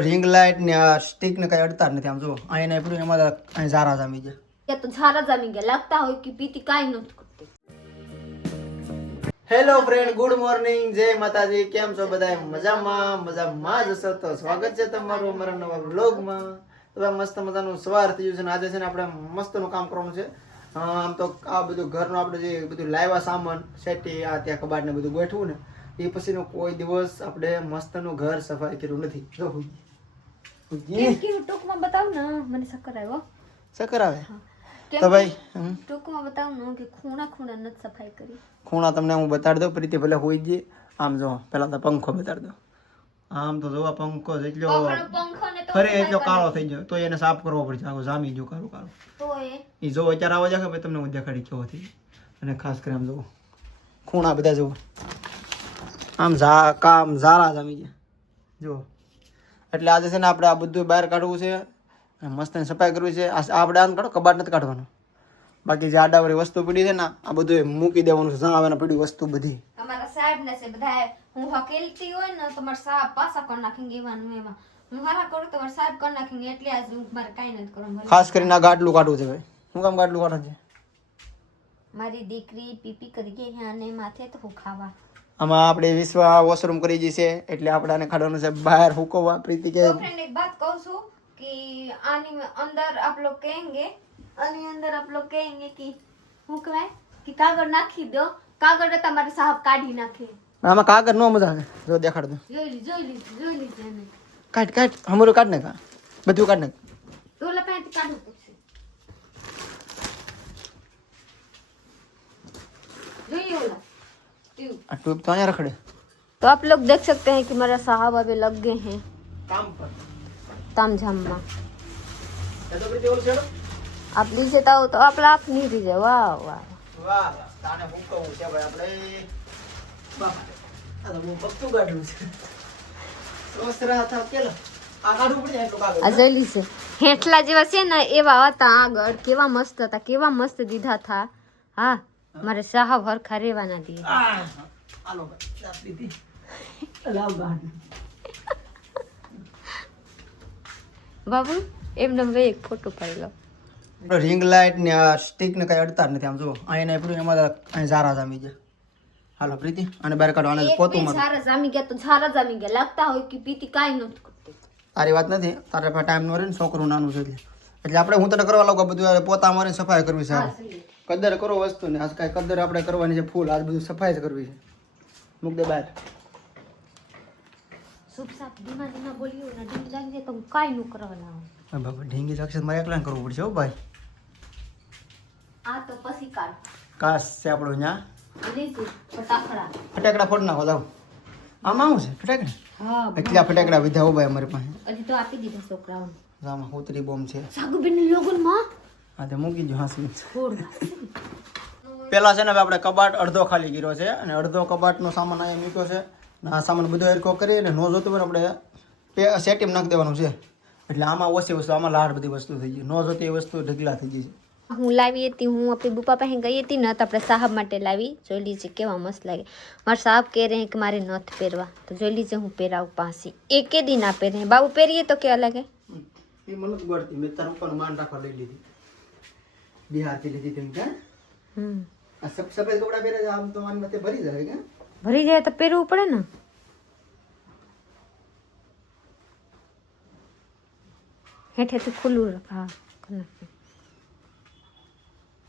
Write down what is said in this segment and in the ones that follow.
Ring light ने आ stick ने कई अड़ता नहीं आम जो आने पूरी हमारा અહીં ઝારા જામી ગયા या तो झारा जमी गया लगता हो कि पीती काई नत करते। હેલો ફ્રેન્ડ ગુડ મોર્નિંગ જય માતાજી કેમ છો બધા મજામાં જ હશો તો સ્વાગત છે તમારું અમારા નવા વ્લોગમાં તો મસ્ત મજાનું સવાર થયું છે ને આજે છે ને આપણે મસ્તનું કામ કરવાનું છે આમ તો આ બધું ઘરનું આપણે જે બધું લાવ્યા સામાન સેટી આ ત્યાં કબાટ ને બધું ગોઠવું ને એ પછીનો કોઈ દિવસ આપણે મસ્તનું ઘર સફાઈ કર્યું નથી જો કેમ ટૂંકમાં બતાવ ને મને શક્કર આવ્યો શક્કર આવે તો ભાઈ ટૂંકમાં બતાવ ને કે ખૂણા ખૂણા નત સફાઈ કરી ખૂણા તમને હું બતાડી દઉં પ્રીતિ ભલે હોઈ ગઈ આમ જો પહેલા તો પંખો બતાડી દઉં આમ તો જોવા પંખો જેટલો ફરે એટલો કાળો થઈ ગયો તો એને સાફ કરવો પડશે આખો જામી ગયો કાળો કાળો તો એ જો અત્યારે આવા જાય ભાઈ તમને હું દેખાડી કેવો થઈ અને ખાસ કરી આમ જુઓ ખૂણા બધા જુઓ આમ ઝારા જામી ગયા જુઓ એટલે આજે છે ને આપણે આ બધું બહાર કાઢવું છે મસ્ત સફાઈ કરવી છે આપણે આમ કાઢો કબાટ નથી કાઢવાનું બાકી જે આડાવરી વસ્તુ પડી છે ને આ બધું મૂકી દેવાનું છે જ્યાં આવે ને પડી વસ્તુ બધી અમારા સાહેબ ને છે બધા હું હકેલતી હોય ને તમાર સાહેબ પાસા કરી નાખેંગે એવાનું એમાં હું હારા કરું તમાર સાહેબ કરી નાખેંગે એટલે આજ હું મારે કાઈ નથી કરવાનું ખાસ કરીને આ ગાડલું કાઢવું છે ભાઈ શું કામ ગાડલું કાઢવું છે મારી દીકરી પીપી કરી ગઈ છે અને માથે તો હું ખાવા આમાં આપણે વિશ્વ વોશરૂમ કરી જઈએ છે એટલે આપણે આને કાઢવાનું છે બહાર હુકવવા પ્રીતિ કે फ्रेंड एक बात कहूँ सु कि आने अंदर आप लोग कहेंगे आने अंदर आप लोग कहेंगे कि હું કહેવાય કે કાગળ નાખી દો કાગળ તો તમારે સાહેબ કાઢી નાખે આમાં કાગળ નો મજા આવે જો દેખાડ દો જોઈ લી એને કાઢ હમરું કાઢ ને કા બધું કાઢ ને તોલા પાસેથી કાઢવું પડશે જોઈએ ઓલા આ ટ્યુબ તો અહીંયા રખડે तो आप लोग देख सकते हैं कि मेरा साहब अभी लग गए हैं કામ પર तामझाम में એ તો પ્રીતિ ઓલ છેડો आप नीचे तो आप नहीं दीजिए वाह वाह વાહ તાને હુકવવું છે ભાઈ આપણે બાપા આ તો બહુ પક્કું ગાડલું છે સોસરા હતા કેલો આ કાઢવું પડે એટલું કાગળ આ જોઈ લીધું હેઠલા જેવા છે ને એવા હતા આગળ કેવા મસ્ત હતા કેવા મસ્ત દીધા હતા હા મારે સાહબ હરખા રેવાના દી આલો પ્રીતિ લાવ ગાડ બાબુ એમને બે એક ફોટો પાડી લો રિંગ લાઇટ ને આ સ્ટિક ને કઈ અડતા નથી આમ જો અહીંયા પૂરી અમારા અહીં ઝારા જામી ગયા હાલો પ્રીતિ અને બહાર કાઢો આને પોતું મારો સારા જામી ગયા તો સારા જામી ગયા લાગતા હોય કે પીતી કાઈ નથી કરતી તારી વાત નથી તારે પાસે ટાઈમ નો રહે ને છોકરું નાનું છે એટલે આપણે હું તને કરવા લાગુ બધું પોતા મારીને સફાઈ કરવી છે કદર કરો વસ્તુ ને આજ કાંઈ કદર આપણે કરવાની છે ફૂલ આજ બધું સફાઈ જ કરવી છે મૂક દે બહાર શુભ સાપ ધીમા ધીમા બોલ્યો ને ઢીંગ લાગી તો કાઈ નું કરવાના હા બાબા ઢીંગી સાક્ષાત મારે એકલા કરવું પડશે હો ભાઈ આ તો પછી કાઢ કાશ છે આપણો ત્યાં લીધી ફટાકડા ફટાકડા ફોડ નાખો લાવ આમાં શું છે ફટાકડા હા એટલા ફટાકડા વિધા હો ભાઈ અમારી પાસે હજી તો આપી દીધા છોકરાઓને આમાં હોતરી બોમ્બ છે સાગુબેન લોગન માં હા તે મૂકી દો હાસી ફોડ પેલા છે ને હવે આપણે કબાટ અડધો ખાલી કર્યો છે અને અડધો કબાટનો સામાન અહીંયા મૂક્યો છે ને આ સામાન બધો હરખો કરી અને નો જોતું હોય આપણે સેટીમ નાખી દેવાનું છે એટલે આમાં ઓછી વસ્તુ આમાં લાડ બધી વસ્તુ થઈ ગઈ નો જોતી એ વસ્તુ ઢગલા થઈ ગઈ છે હું લાવી હતી હું આપણી બુપા પાસે ગઈ હતી ને તો આપણે સાહબ માટે લાવી જોઈ લીજે કેવા મસ્ત લાગે મારા સાહબ કહે રહે કે મારે નથ પહેરવા તો જોઈ લીજે હું પહેરાવું પાછી એકે દી ના પહેરે બાબુ પહેરીએ તો કેવા લાગે એ મને જ ગળતી મેં તારું ઉપર માન રાખવા લઈ લીધી બિહારથી લીધી તેમ કે આ સફેદ કપડા પહેરે છે આમ તો માન મતે ભરી જાય કે ભરી જાય તો પહેરવું પડે ને હેઠેથી ખુલ્લું રાખ હા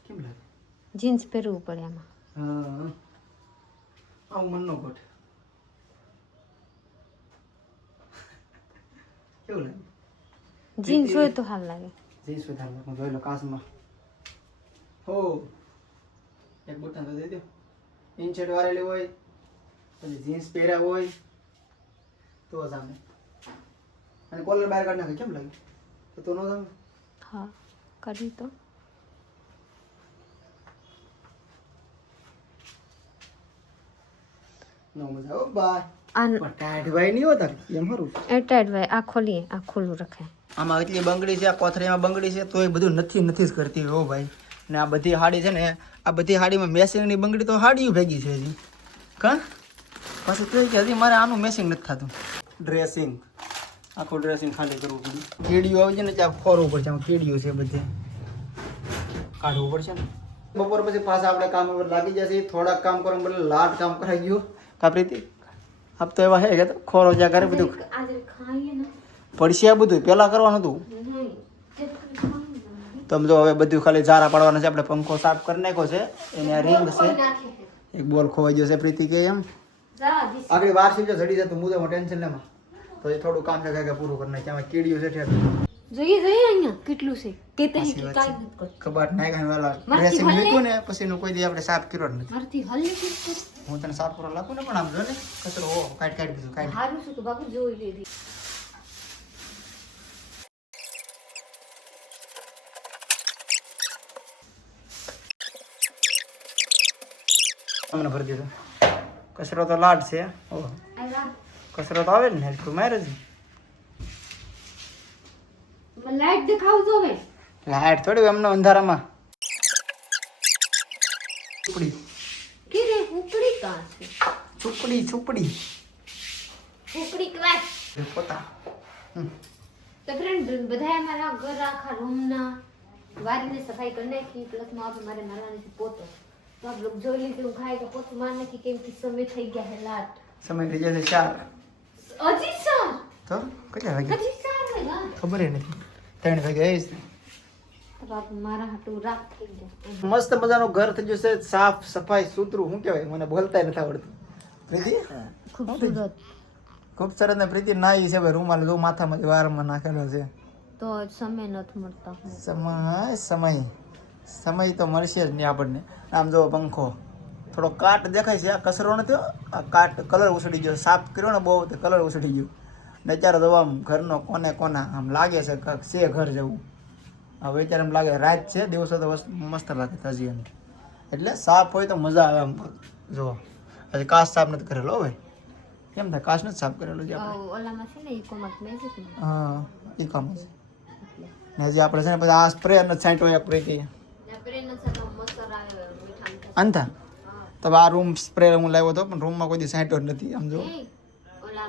કેમ લાગે જીન્સ પહેરવું પડે એમાં હા આવું મનનો ગોઠ કેવું લાગે જીન્સ હોય તો હાલ લાગે જીન્સ વધારે હું જોઈ લો કાશમાં હો એક બટન તો દઈ દો ઇનશર્ટ વાળેલી હોય પછી જીન્સ પહેર્યા હોય તો જામે અને કોલર બહાર કાઢ નાખે કેમ લાગે તો નો જામે હા કરી તો નો મજા ઓ બાય આ પણ ટાઈટ ભાઈ નહીં હોતા એમ ખરું એટાઈટ ભાઈ આ ખોલીએ આ ખુલ્લું રખાય આમાં એટલી બંગડી છે આ કોથળીમાં બંગડી છે તો એ બધું નથી જ કરતી હો ભાઈ ને આ બધી હાડી છે ને આ બધી હાડીમાં મેસિંગની બંગડી તો હાડીયું ભેગી છે હજી કા પાછું તો કે હજી મારે આનું મેસિંગ નથી થતું ડ્રેસિંગ આખું ડ્રેસિંગ ખાલી કરવું પડ્યું. કીડીઓ આવી છે ને ત્યાં ફોરવું પડશે. આમાં કીડીઓ છે બધે કાઢવું પડશે ને. બપોર પછી પાછા આપણે કામ ઉપર લાગી જશે. થોડાક કામ કરવા બદલે લાટ કામ કરાઈ ગયું કા પ્રીતિ? આપ તો એવા હે કે ખોરો જ્યાં કરે બધું પડશે. આ બધું પહેલાં કરવાનું હતું. તમે જો હવે બધું ખાલી ઝારા પાડવાના છે. આપણે પંખો સાફ કરી નાખ્યો છે. એને રિંગ છે. એક બોલ ખોવાઈ ગયો છે પ્રીતિ કે એમ. આગળ વાર સીજો જડી જતું મુદ્દામાં ટેન્શન લેમાં. તો એ થોડું કામ છે કે પૂરું કરી નાખે. આમાં કીડીઓ છે ઠેર. જોઈએ અહીંયા કેટલું છે કેતે કબાટ નાખ્યા વાલા ડ્રેસિંગ મૂક્યું ને પછી એનું કોઈ દી આપણે સાફ કર્યો જ નથી. મારથી હલી હું તને સાફ કરવા લાગુ ને પણ આમ જો ને કચરો હો કાઢ દીધું કાઢ. હારું છે તો બાપુ જોઈ લેધી. અમને ભરી દીધો. કચરો તો લાડ છે. ઓહો કચરો તો આવે જ ને તું મારે જ લાઈટ દેખાવ જોવે. લાઈટ થોડી એમને અંધારામાં છુપડી કે રે ઉપડી કા છે છુપડી છુપડી ઉપડી ક્લાસ પોતા. તો ફ્રેન્ડ બધા અમારા ઘર આખા રૂમના વારીને સફાઈ કરી નાખી. પ્લસ માં આપણે મારે મારવાની છે પોતો. તો આપ લોગ જોઈ લીધું હું ખાઈ તો પોતું માર નાખી કેમ કે સમય થઈ ગયા હે લાટ. સમય થઈ જશે 4. હજી સર તો કેટલા વાગે હજી 4 વાગ્યા ખબર નથી. 3 વાગે આવીશ ને. બાપ મારા હાટુ રાત થઈ ગયા. મસ્ત મજાનું ઘર થઈ જશે. સાફ સફાઈ સુથરું શું કહેવાય મને બોલતા નથી આવડતું. પ્રીતિ ખૂબસૂરત ખૂબ સરસ ને પ્રીતિ નાઈ છે ભાઈ. રૂમાલ જો માથામાંથી વારમાં નાખેલો છે. તો સમય નથી મળતો. સમય સમય સમય તો મળશે જ નહીં આપણને. આમ જો પંખો થોડો કાટ દેખાય છે. આ કચરો નથી હો. આ કાટ કલર ઉછળી ગયો. સાફ કર્યો ને બહુ તો કલર ઉછળી ગયો. ને અત્યારે તો આમ ઘરનો કોને કોના આમ લાગે છે કે છે ઘર જેવું. હવે અત્યારે એમ લાગે રાત છે દિવસો તો મસ્ત લાગે તાજી એમ. એટલે સાફ હોય તો મજા આવે આમ. જો હજી કાચ સાફ નથી કરેલો હવે. કેમ થાય કાચ નથી સાફ કરેલો છે આપણે. ઓલામાં છે ને ઈ-કોમર્સ મેજિક ને હા એ કામ છે. ને હજી આપણે છે ને પછી આ સ્પ્રે નથી છાંટ્યો એક પ્રીતિ અંતા. તો આ રૂમ સ્પ્રે હું લાવ્યો હતો પણ રૂમમાં કોઈ દી છાંટ્યો જ નથી. આમ જો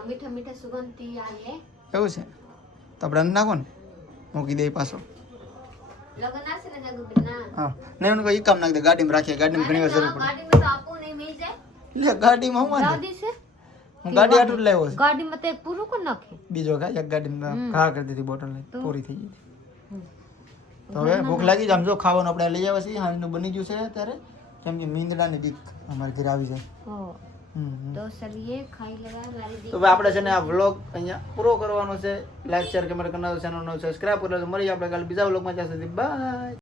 મીઠા મીઠા સુગંધથી આવે. એવું છે તો આપણે અંદર નાખો ને મૂકી દઈએ પાછો. લગન આવશે ને જાગુ ના હા નહીં મને કોઈ કામ નાખી દે. ગાડીમાં રાખીએ. ગાડીમાં ઘણી વાર જરૂર પડે. ગાડીમાં તો આપું નહીં મેં જાય. એટલે ગાડીમાં હું વાંધો? ગાડી છે હું ગાડી આટલું જ લાવ્યો છે. ગાડીમાં તે પૂરું કરી નાખે. બીજો કા એક ગાડીમાં ઘા કરી દીધી બોટલ પૂરી થઈ ગઈ. તો હવે ભૂખ લાગી જ. આમ જો ખાવાનું આપણે લઈ આવ્યા છીએ. હાંજનું બની ગયું છે અત્યારે. કેમ કે મીંદડાની બીક અમારે ઘરે આવી જાય. તો ચલીએ ખાઈ લેવા મારી. તો ભાઈ આપણે છે ને આ વ્લોગ અહીંયા પૂરો કરવાનો છે. લાઈક શેર કમેન્ટ કરનાર ચેનલનો સબસ્ક્રાઇબ કરી લેજો. મળી આપણે કાલે બીજા વ્લોગમાં. ત્યાં સુધી બાય.